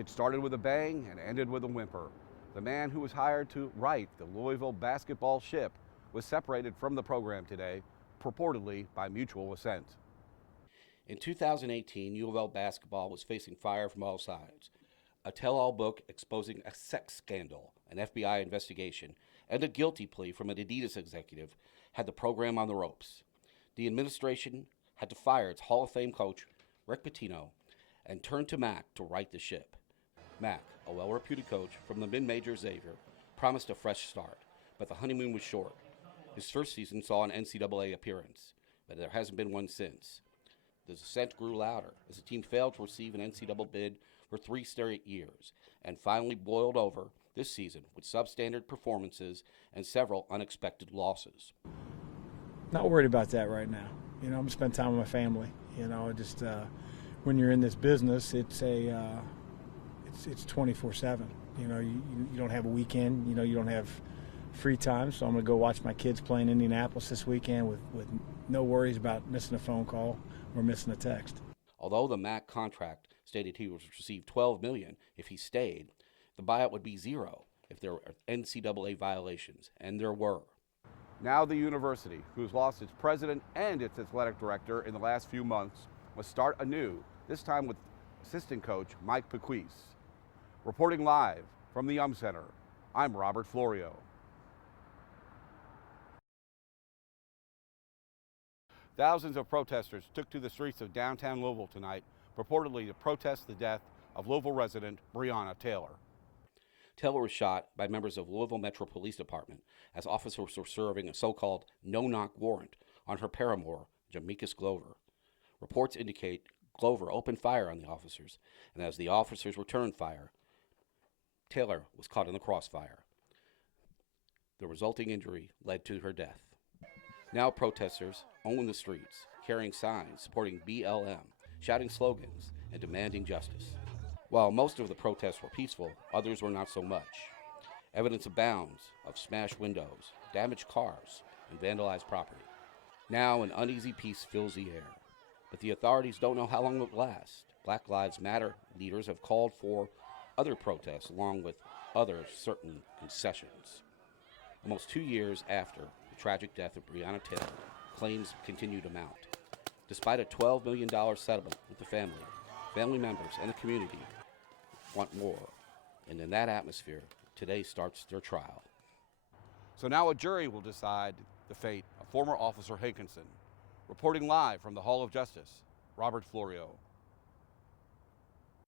It started with a bang and ended with a whimper. The man who was hired to right the Louisville basketball ship was separated from the program today, purportedly by mutual assent. In 2018, U of L basketball was facing fire from all sides. A tell-all book exposing a sex scandal, an FBI investigation, and a guilty plea from an Adidas executive had the program on the ropes. The administration had to fire its Hall of Fame coach, Rick Pitino, and turn to Mack to right the ship. Mack, a well-reputed coach from the mid-major Xavier, promised a fresh start, but the honeymoon was short. His first season saw an NCAA appearance, but there hasn't been one since. The dissent grew louder as the team failed to receive an NCAA bid for 3 straight years and finally boiled over this season with substandard performances and several unexpected losses. Not worried about that right now. I'm gonna spend time with my family. Just when you're in this business, it's 24/7. You don't have a weekend. You don't have free time. So I'm gonna go watch my kids play in Indianapolis this weekend with no worries about missing a phone call or missing a text. Although the Mack contract stated he would receive $12 million if he stayed, the buyout would be $0 if there were NCAA violations, and there were. Now the university, who's lost its president and its athletic director in the last few months, must start anew, this time with assistant coach Mike Pequise. Reporting live from the Center, I'm Robert Florio. Thousands of protesters took to the streets of downtown Louisville tonight, purportedly to protest the death of Louisville resident Breonna Taylor. Taylor was shot by members of Louisville Metro Police Department as officers were serving a so-called no-knock warrant on her paramour, Jamicus Glover. Reports indicate Glover opened fire on the officers, and as the officers returned fire, Taylor was caught in the crossfire. The resulting injury led to her death. Now protesters own the streets, carrying signs supporting BLM, shouting slogans, and demanding justice. While most of the protests were peaceful, others were not so much. Evidence abounds of smashed windows, damaged cars, and vandalized property. Now an uneasy peace fills the air, but the authorities don't know how long it will last. Black Lives Matter leaders have called for other protests along with other certain concessions. Almost 2 years after the tragic death of Breonna Taylor, claims continue to mount. Despite a $12 million settlement with the family members and the community want more. And in that atmosphere, today starts their trial. So now a jury will decide the fate of former Officer Hankinson. Reporting live from the Hall of Justice, Robert Florio.